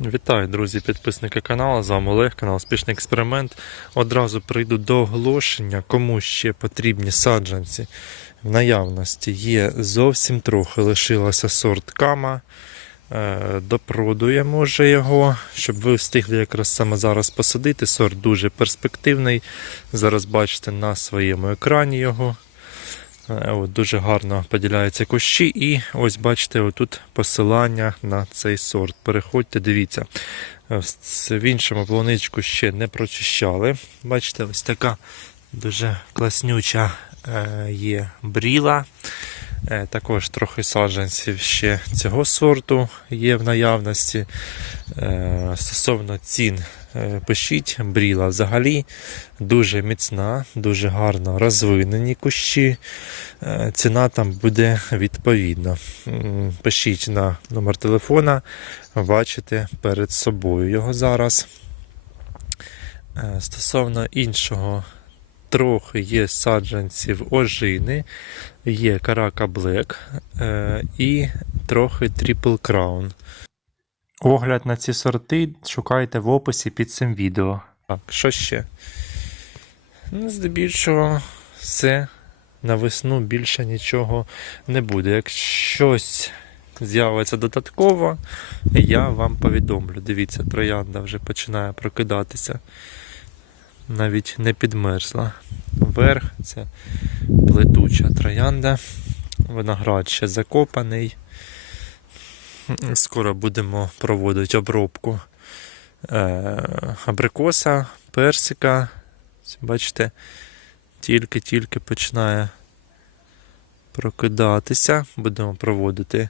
Вітаю, друзі, підписники каналу. З вами Олег, канал Успішний експеримент. Одразу прийду до оголошення, кому ще потрібні саджанці в наявності. Є зовсім трохи лишилося сорт кама. Е, Допродуємо вже його, щоб ви встигли якраз саме зараз посадити. Сорт дуже перспективний. Зараз бачите на своєму екрані його. Е, От, дуже гарно поділяються кущі. І ось бачите, отут посилання на цей сорт. Переходьте, дивіться. Е, В іншому полуничку ще не прочищали. Бачите, ось така дуже класнюча е, є бріла. Е, Також трохи саджанців ще цього сорту є в наявності. Е, Стосовно цін, е, пишіть, бріла взагалі дуже міцна, дуже гарно розвинені кущі. Ціна там буде відповідна. Пишіть на номер телефона, бачите перед собою його зараз. Стосовно іншого, трохи є саджанців ожини, є Карака Блек і трохи Triple Crown. Огляд на ці сорти шукайте в описі під цим відео. Так, що ще? Ну, здебільшого, все. На весну більше нічого не буде. Як щось з'явиться додатково, я вам повідомлю. Дивіться, троянда вже починає прокидатися. Навіть не підмерзла. Верх це плетуча троянда. Виноград ще закопаний. Скоро будемо проводити обробку е- абрикоса, персика. Бачите, тільки-тільки починає прокидатися. Будемо проводити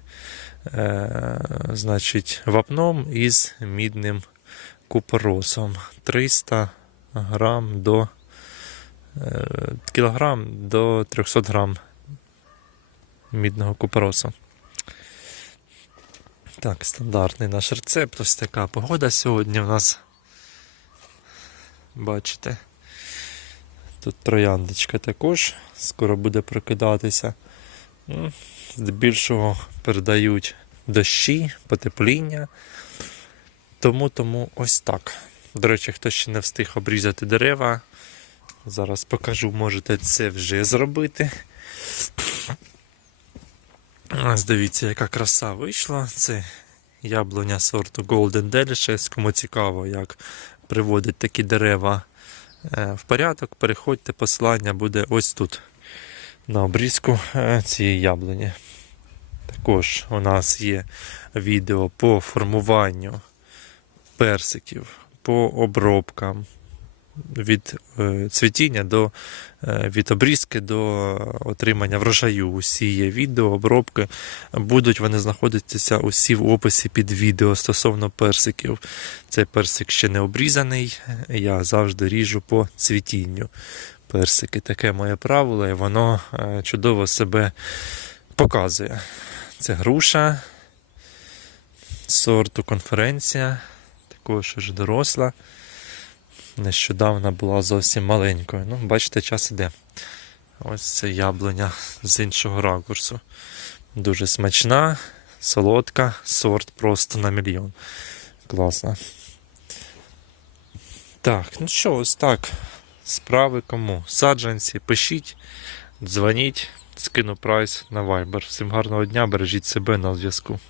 е, значить, вапном із мідним купоросом. 300 грам до е, кілограм до 300 грам мідного купороса. Так, стандартний наш рецепт. Ось така погода сьогодні у нас. Бачите. Тут трояндочка також скоро буде прокидатися. Ну, Здебільшого передають дощі, потепління. Тому тому ось так. До речі, хто ще не встиг обрізати дерева, зараз покажу, можете це вже зробити. Ось дивіться, яка краса вийшла. Це яблуня сорту Golden Delicious. Кому цікаво, як приводить такі дерева е, в порядок, переходьте, посилання буде ось тут на обрізку е, цієї яблуні. Також у нас є відео по формуванню персиків, по обробкам від е, цвітіння до е, від обрізки до отримання врожаю. Усі є відео, обробки. Будуть вони знаходитися усі в описі під відео стосовно персиків. Цей персик ще не обрізаний. Я завжди ріжу по цвітінню. Персики таке моє правило, і воно е, чудово себе показує. Це груша сорту конференція, також вже доросла. Нещодавно була зовсім маленькою. Ну, бачите, час іде. Ось це яблуня з іншого ракурсу. Дуже смачна, солодка, сорт просто на мільйон. Класно. Так, ну що, ось так. Справи кому? Саджанці, пишіть, дзвоніть, скину прайс на Viber. Всім гарного дня, бережіть себе на зв'язку.